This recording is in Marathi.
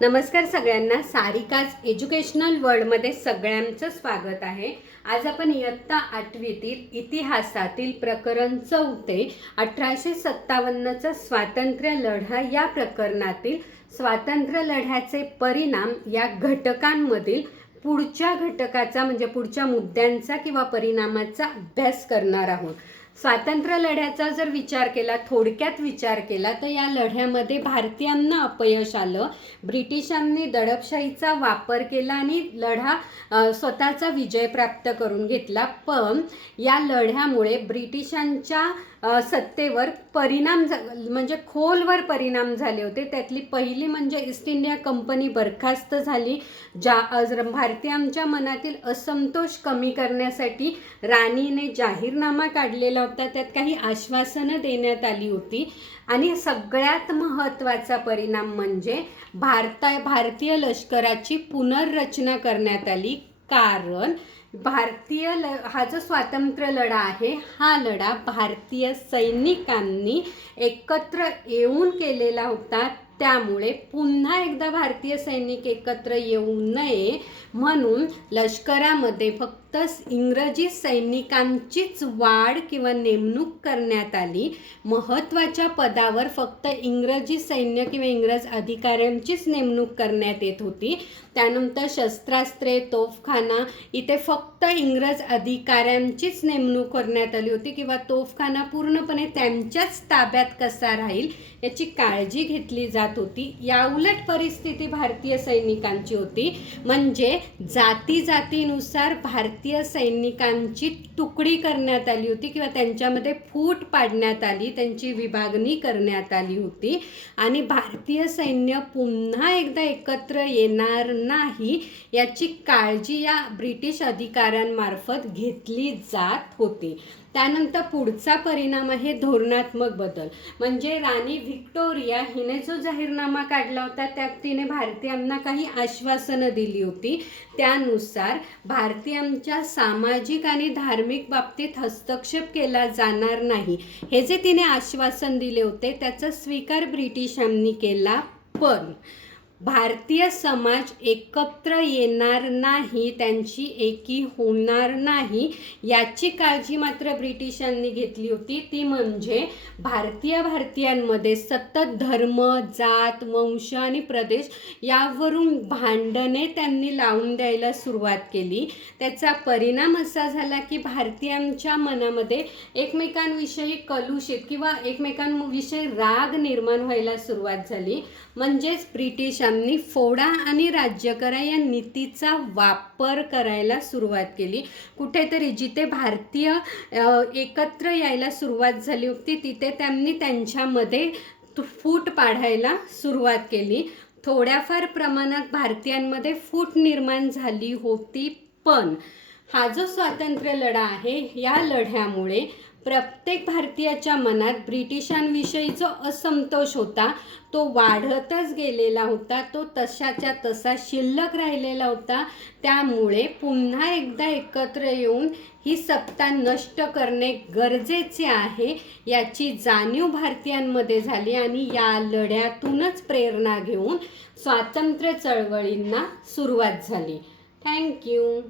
नमस्कार सगळ्यांना, सारिकाज एज्युकेशनल वर्ल्डमध्ये सगळ्यांचं स्वागत आहे। आज आपण इयत्ता 8वीतील इतिहासातील प्रकरण 4 1857चा स्वातंत्र्य लढा या प्रकरणातील स्वातंत्र्य लढ्याचे परिणाम या घटकांमधील पुढच्या घटकाचा म्हणजे पुढच्या मुद्द्यांचा किंवा परिणामाचा अभ्यास करणार आहोत। स्वातंत्र्य लढ्याचा जर विचार केला, थोडक्यात विचार केला, तर या लढ्यामध्ये भारतीयांना अपयश आलं। ब्रिटिशांनी दडपशाहीचा वापर केला आणि लढा स्वतःचा विजय प्राप्त करून घेतला। पण या लढ्यामुळे ब्रिटिशांच्या सत्तेवर परिणाम म्हणजे खोलवर परिणाम झाले होते। त्यातली पहिली म्हणजे ईस्ट इंडिया कंपनी बरखास्त झाली। भारतीयांच्या मनातील असंतोष कमी करण्यासाठी राणीने जाहीरनामा काढलेला होता, त्यात काही आश्वासनं देण्यात आली होती। आणि सगळ्यात महत्त्वाचा परिणाम म्हणजे भारतीय लष्कराची पुनर्रचना करण्यात आली। कारण हा जो स्वातंत्र्य लढा आहे, हा लढा भारतीय सैनिकांनी एकत्र येऊन केलेला होता। त्यामुळे पुन्हा एकदा भारतीय सैनिक एकत्र येऊ नये म्हणून लष्करामध्ये फक्त इंग्रजी सैनिकांचीच वाढ किंवा नेमणूक करण्यात आली। महत्त्वाच्या पदावर फक्त इंग्रजी सैन्य किंवा इंग्रज अधिकाऱ्यांचीच नेमणूक करण्यात येत होती। त्यानंतर शस्त्रास्त्रे, तोफखाना इथे फक्त इंग्रज अधिकाऱ्यांचीच नेमणूक करण्यात आली होती किंवा तोफखाना पूर्णपणे त्यांच्याच ताब्यात कसा राहील याची काळजी घेतली जात होती। या उलट परिस्थिती भारतीय सैनिकांची होती, म्हणजे जाती जातीनुसार भारतीय सैनिकांची तुकडी करण्यात आली होती किंवा त्यांच्यामध्ये फूट पाडण्यात आली, त्यांची विभागणी करण्यात आली होती। आणि भारतीय सैन्य पुन्हा एकदा एकत्र येणार नाही याची काळजी या ब्रिटिश अधिकाऱ्यांमार्फत घेतली जात होती। त्यानंतर पुढचा परिणाम आहे धोरणात्मक बदल। म्हणजे राणी व्हिक्टोरिया हिने जो जाहीरनामा काढला होता त्यात तिने भारतीयांना काही आश्वासनं दिली होती। त्यानुसार भारतीयांच्या सामाजिक आणि धार्मिक बाबतीत हस्तक्षेप केला जाणार नाही हे जे तिने आश्वासन दिले होते त्याचा स्वीकार ब्रिटिशांनी केला। पण भारतीय समाज एकत्र येणार नाही, त्यांची एकी होणार नाही याची काळजी मात्र ब्रिटिशांनी घेतली होती। ती म्हणजे भारतीयांमध्ये सतत धर्म, जात, वंश आणि प्रदेश यावरून भांडणे त्यांनी लावून द्यायला सुरुवात केली। त्याचा परिणाम असा झाला की भारतीयांच्या मनामध्ये एकमेकांविषयी कलुषित किंवा एकमेकांविषयी राग निर्माण व्हायला सुरुवात झाली। म्हणजेच ब्रिटिशांनी फोडा आणि राज्य करा या नीतीचा वापर करायला सुरुवात केली। कुठेतरी जिथे भारतीय एकत्र यायला सुरुवात झाली होती तिथे त्यांनी त्यांच्यामध्ये फूट पाडायला सुरुवात केली। थोड्याफार प्रमाणात भारतीयांमध्ये फूट निर्माण झाली होती, पण हा जो स्वातंत्र्य लढा आहे या लढ्यामुळे प्रत्येक भारतीयाच्या मनात ब्रिटिशांविषयी जो असंतोष होता तो वाढतच गेलेला होता, तो तशाच्या तसा शिल्लक राहिलेला होता। त्यामुळे पुन्हा एकदा एकत्र येऊन ही सत्ता नष्ट करणे गरजेचे आहे याची जाणीव भारतीयांमध्ये झाली आणि या लढ्यातूनच प्रेरणा घेऊन स्वातंत्र्य चळवळींना सुरुवात झाली। थँक्यू।